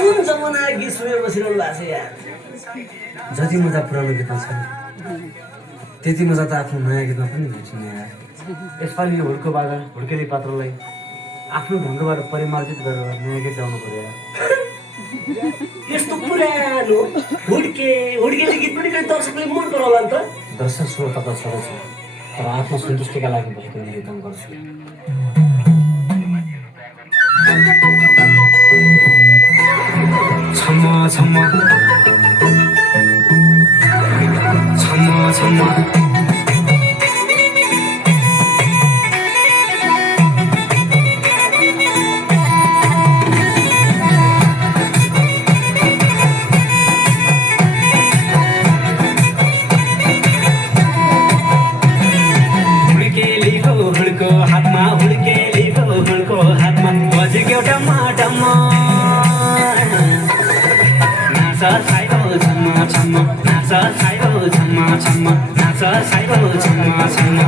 कुन जमाना गीत सुनेर बसिरहनु भएको छ यार। जति मजा पुरानो गीतमा छ त्यति मजा त आफ्नो नयाँ गीतमा पनि भेट्छिन् यार। यसपालि यो हुड्को बाजा हुड्केली पात्रलाई आफ्नो ढङ्गबाट परिमार्जित गरेर नयाँ गीत गाउनु पर्यो यार। यस्तो पुरानो हुड्केली गीत पनि कहिले दर्शकले मन पराउला नि त। दर्शक श्रोता त छँदैछ तर आत्मसन्तुष्टिका लागि भएको मैले काम गर्छु। छम्मा छम्मा छम्मा छम्मा हुड्को हातमा हुड्केली हुड्को हातमा बजेको एउटा माटमा नाच साइरो छम्मा छम्मा नाच साइरो छम्मा छम्मा नाच साइरो छम्मा छम्मा।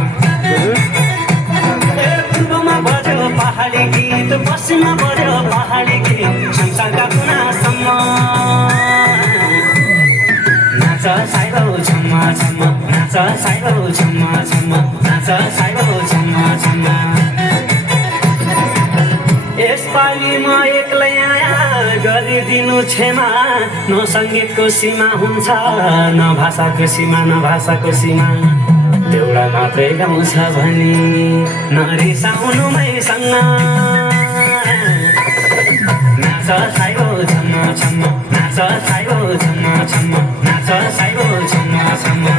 पूर्वमा बज्यो पहाडी गीत पश्चिममा बज्यो पहाडी गीत संसारका कुनासम्म नाच साइरो छम्मा छम्मा नाच साइरो छम्मा छम्मा नाच साइरो छम्मा छम्मा। यसपालि म एक्लै आया गरिदिनु क्षमा न सङ्गीतको सीमा हुन्छ न भाषाको सीमा न भाषाको सीमा देउडा मात्रै गाउँछ भने नरिसाउनु मैसँग नाच साइरो छम्मा छम्मा नाच साइरो छम्मा छम्मा नाच साइरो छम्मा छम्मा।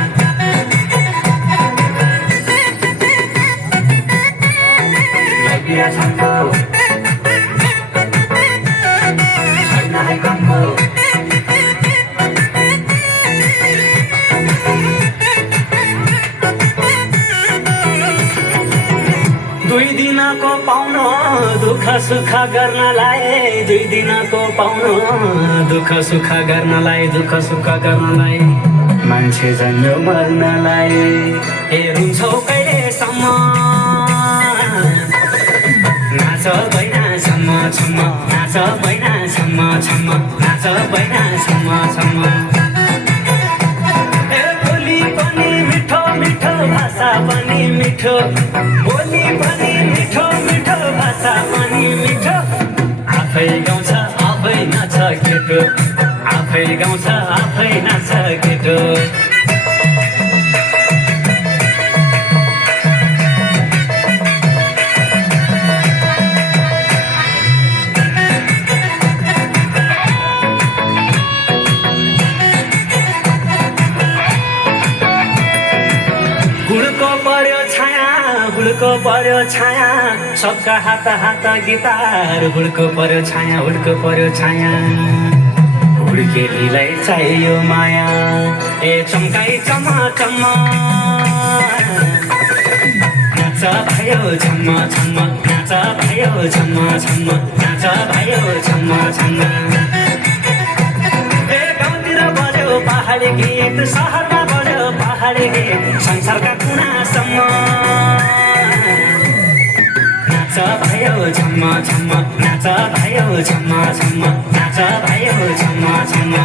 दुई दिनको पाउनु दुःख सुख गर्नलाई दुई दिनको पाउनु दुःख सुख गर्नलाई दुःख सुख गर्नलाई मान्छे जन्यो मर्नलाई ए रुन्छौ कहिलेसम्म नाच बैना सम्म छम्म नाच बैना सम्म छम्म नाच बैना सम्म छम्म। ए बोली पनि मिठो मिठो भाषा पनि मिठो बोली पनि मिठो मिठो भाषा पनि मिठो आफै गाउँछ आफै नाच केटो आफै गाउँछ आफै नाच केटो। हुड्को पर्यो छाया सबका हात हात गिटार हुड्को पर्यो छाया हुड्को पर्यो छाया हुड्केलीलाई चाहियो माया ए चम्काई चम्मा चम्मा नाच भयो छम्मा छम्मा नाच भयो छम्मा छम्मा नाच भयो छम्मा छम्मा। ए गाउँतिर बज्यो पहाडी गीत सहरमा बज्यो पहाडी गीत संसारका कुनासम्म नाच भयो छम्मा छम्मा नाच भयो छम्मा छम्मा नाच भयो छम्मा छम्मा।